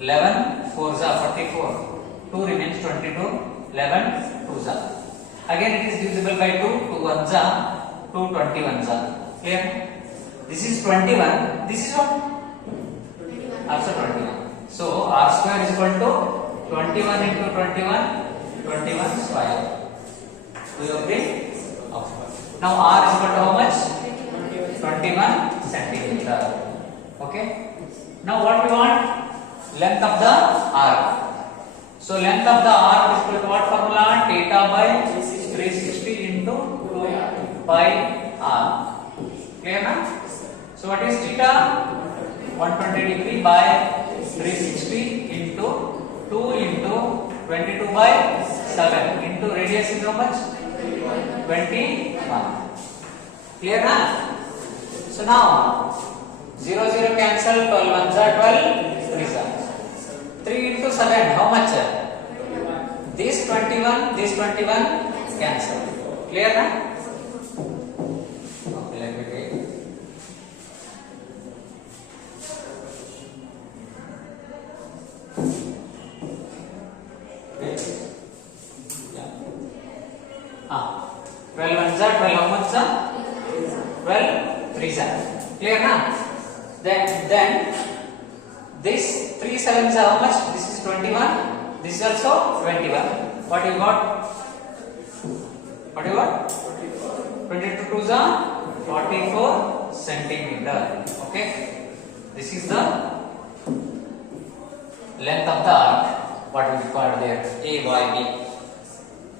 11 4s are 44. 2 remains 22. 11 2s are. Again it is divisible by 2. 2 1s are 2 21s are. Clear? This is 21. This is what? Also 21. So r square is equal to 21 into 21. 21 square. Do you agree? Okay. Now r is equal to how much? 21 centimeter. Okay. Now what we want? Length of the arc. So length of the arc is equal to what formula? Theta by 360 into 2 pi r. Clear now? So what is theta? 120 degree by 360 into 2 into 22 by 7 into radius is how much? 21. Clear now? So now 0 0 cancel, 12 ones are 12 3s are. 3 into 7 how much? This 21 cancel. Clear now? Okay, let me take. Okay. Yeah. 12 ones are 12 how much? 12 3s are. Clear now? Then this 3 7s are how much? This is 21. This is also 21. What you got? 22 2s are 44 centimeter. Okay. This is the length of the arc. What we call there? AYB.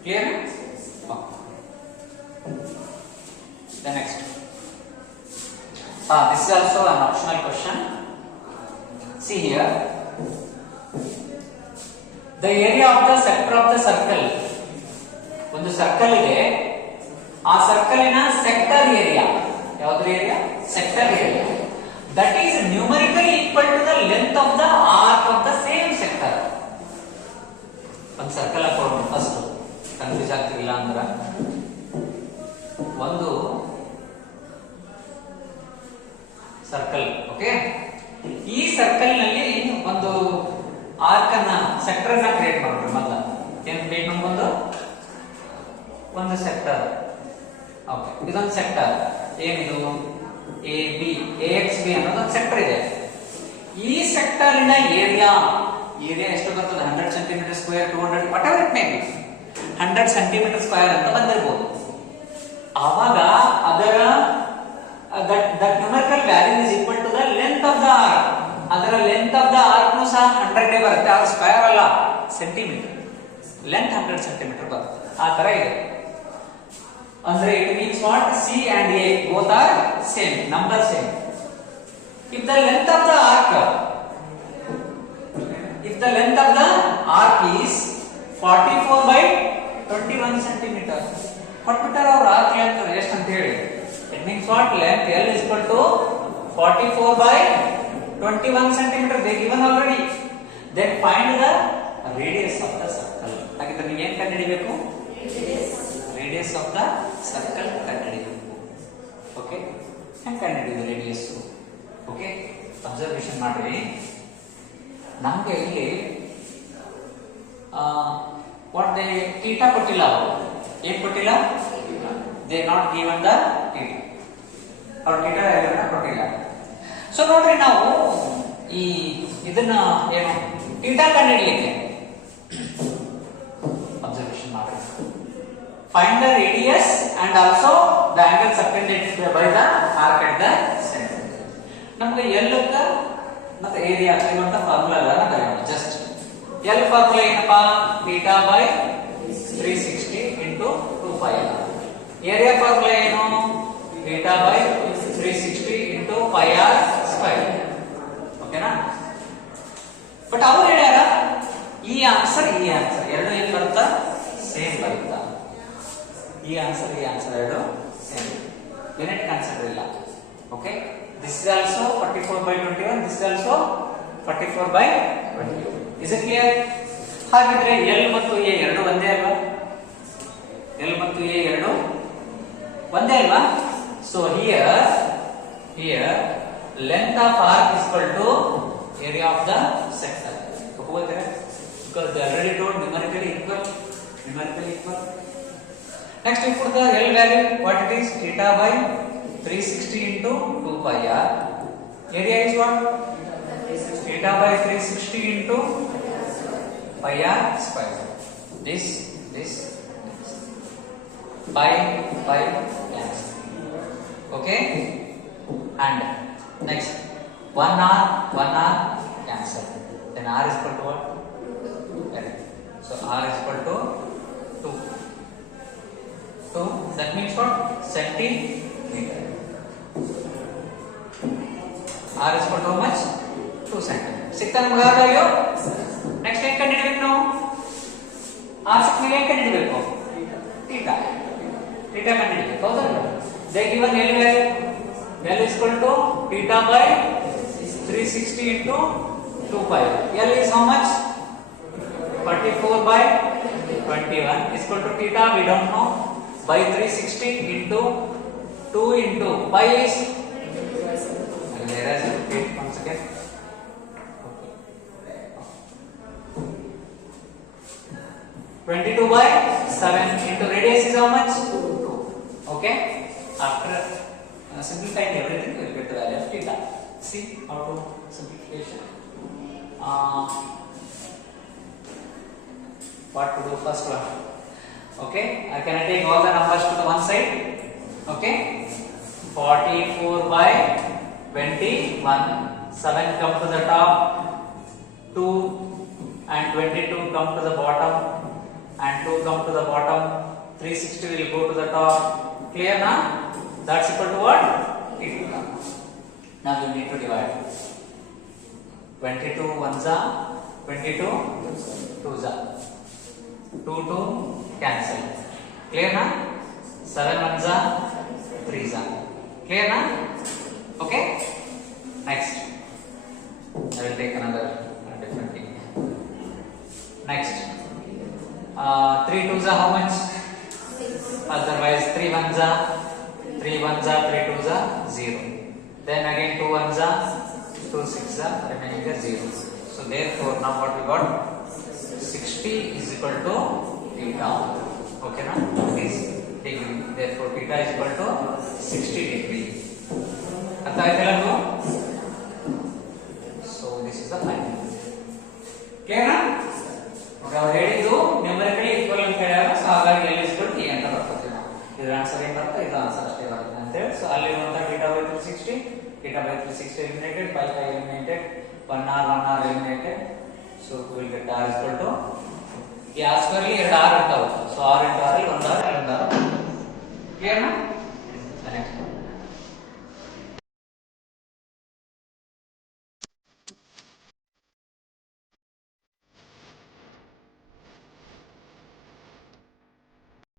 Clear? Okay. The next. This is also an optional question. See here. The area of the sector of the circle. ಒಂದು circle ಇದೆ, ಆ ಸರ್ಕಲಿನ sector area ಯಾವುದು area? Sector area. That is numerically equal to the length of the arc of the same sector. ಒಂದು circle ಹಾಕೊಳ್ಳೋಣ first, confuse ಆಗ್ತಿಲ್ಲ ಅಂದ್ರೆ. ಒಂದು circle, okay. ಈ ಸರ್ಕಲ್ ನಲ್ಲಿ ಒಂದು ಆರ್ಕ್ ಅನ್ನ ಸೆಕ್ಟರ್ ಅನ್ನ ಕ್ರಿಯೇಟ್ ಮಾಡೋಣ. ಮೊದಲ ಏನ್ ಕ್ರಿಯೇಟ್ ಮಾಡ್ಬೋದು? ಒಂದು ಸೆಕ್ಟರ್. ಓಕೆ, ಇದೊಂದು ಸೆಕ್ಟರ್. ಏನಿದು? ಎ ಬಿ, ಎಕ್ಸ್ ಬಿ ಅನ್ನೋದು ಒಂದು ಸೆಕ್ಟರ್ ಇದೆ. ಈ ಸೆಕ್ಟರಿನ ಏರಿಯಾ ಎಷ್ಟು ಬರ್ತದೆ? 100 centimetre square, 200 what ever it may be, 100 centimetre square ಅಂತ ಬಂದಿರಬಹುದು. ಆವಾಗ ಅದರ that numerical value is equal to the length of the arc. ಅದರ ಲೆಂತ್ ಆಫ್ ದ ಆರ್ಕ್ ನು ಸಹ 100 ಬರುತ್ತೆ. ಅದು ಸ್ಕ್ವೇರ್ ಅಲ್ಲ, ಸೆಂಟಿಮೀಟರ್. ಲೆಂತ್ 100 ಸೆಂಟಿಮೀಟರ್ ಬರುತ್ತೆ. ಆ ತರ ಇದೆ. ಅಂದ್ರೆ it means what? C and A both are same, number same. If the length of the arc is 44 by 21 centimeter. ಕೊಟ್ಬಿಟ್ಟಾರ ಅವ್ರ ಆರ್ಕ್ ಲೆಂತ್ ಎಷ್ಟು ಅಂತ ಹೇಳಿ. It means what? Length L is equal to 44 by 21 centimeter. They given already. Then find the radius of the circle. ಹಾಗಿದ್ರೆ ನೀವು ಏನು ಕಂಡುಹಿಡಿಯಬೇಕು? Radius of the circle ಕಂಡುಹಿಡಿಯಬೇಕು. Okay, ಹೆಂಗೆ ಕಂಡುಹಿಡಿಯೋದು ರೇಡಿಯಸ್? ಓಕೆ, ಅಬ್ಸರ್ವೇಷನ್ ಮಾಡ್ರಿ. ನಮಗೆ ಇಲ್ಲಿ ವಾಟ್ ದೇ ಥೀಟಾ ಕೊಟ್ಟಿಲ್ಲ, ಅವರು ಏನ್ ಕೊಟ್ಟಿಲ್ಲ, they not given the theta, ಅವ್ರ ಥೀಟಾ ಕೊಟ್ಟಿಲ್ಲ. ಸೊ ನೋಡ್ರಿ, ನಾವು ಈ ಇದನ್ನ ಏನು ಥೀಟಾ ಕಂಡುಹಿಡಿಯಲಿಕ್ಕೆ ಅಬ್ಸರ್ವೇಷನ್ ಮಾಡ್ರಿ. Find the radius and also the angle subtended by the arc at the centre. ನಮ್ಗೆ ಎಲ್ ಮತ್ತೆ ಏರಿಯಾ ಇರುವಂತ ಫಾರ್ಮುಲಾ ಎಲ್ಲ ಬರೆಯೋಣ. ಜಸ್ಟ್ ಎಲ್ ಫಾರ್ಮುಲಾ ಏನಪ್ಪಾ, theta by 360 into 2πr. Area formula ಏನು, theta by 360 into πr square. ಓಕೆನಾ? But ಅವ್ರು ಹೇಳ್ಯಾರ ಈ ಆನ್ಸರ್ ಎರಡು ಏನ್ ಬರುತ್ತಾ, ಸೇಮ್ ಬರುತ್ತಾ. ಈ ಆನ್ಸರ್ ಎರಡು ಸೇಮ್, ಯೂನಿಟ್ ಕಾನ್ಸೆಪ್ಟ್ ಇಲ್ಲ. Okay, this is also 44/21, this is also 44/21. is it clear? ಹಾಗಿದ್ರೆ L ಮತ್ತು A ಎರಡು ಒಂದೇ ಅಲ್ವಾ? L ಮತ್ತು A ಎರಡು ಒಂದೇ ಅಲ್ವಾ? So here length of arc is equal to area of the sector. ಒಪ್ಪುತ್ತೀರಾ? Because they already told numerically equal. Next we put the L value, what it is, theta by 360 into 2πr. Area is what? Theta by 360 into πr square. This pi cancel. Okay, and next 1r cancel. Then r is equal to what? So r is equal to 2. That means what? Centimeter. R is equal to how much? 2 centimeter. ಸಿಕ್ತಾ ನಮಗೆ R value. Next ಏನು ಕಂಡುಹಿಡಿಯಬೇಕು ನಾವು? R ಸಿಕ್ಕ ಮೇಲೆ ಏನು ಕಂಡುಹಿಡಿಯಬೇಕು? Theta ಕಂಡುಹಿಡಿಯಬೇಕು. ಹೌದಾ? They given L value. L is equal to theta by 360 into 2π. L is how much? 44/21 is equal to theta, we don't know, by 360 into 2 into pi is, once again, 22/7 into radius is how much? 2. Okay, after simplifying everything we will get the value of theta. See how to simplification. What to do first one? Okay, can I take all the numbers to the one side? Okay, 44/21, 7 come to the top, 2 and 22 come to the bottom, and 2 come to the bottom, 360 will go to the top. Clear now? That's equal to what? Theta. Now you need to divide. 22 ones are 22 twos are 2 cancel. Clear na? 7 ones are 3s are. Clear na? Okay. Next, I will take another different thing. Next, 3 twos are how much? Otherwise 3 ones are 3 twos are 0. Then again 2 ones are 2 6s are remaining as 0. So therefore now what we got? 60 is equal to theta. Okay na? This degree. Therefore theta is equal to 60 degree. ಅರ್ಥ ಆಯ್ತಲ್ಲ ನೀವು? So this is the final. Clear na? ನಾವು ಹೇಳಿದ್ದು numerically equal ಅಂತ ಹೇಳ್ಯಾರ. So ಹಾಗಾಗಿ L is equal to A ಅಂತ ಬರ್ತದೆ. ಇದರ ಆನ್ಸರ್ ಏನು ಬರುತ್ತೆ? ಇದು ಆನ್ಸರ್ ಅಷ್ಟೇ ಬರುತ್ತೆ ಅಂತ ಹೇಳಿ. ಸೊ ಅಲ್ಲಿರುವಂತ theta by 360 eliminated, pi eliminated, 1r eliminated. So we will get r is equal to, ಈ r ಸ್ಕ್ವೇರ್ ಅಲ್ಲಿ 2 r ಇರ್ತಾವೆ. ಸೊ r into r ಅಲ್ಲಿ 1 r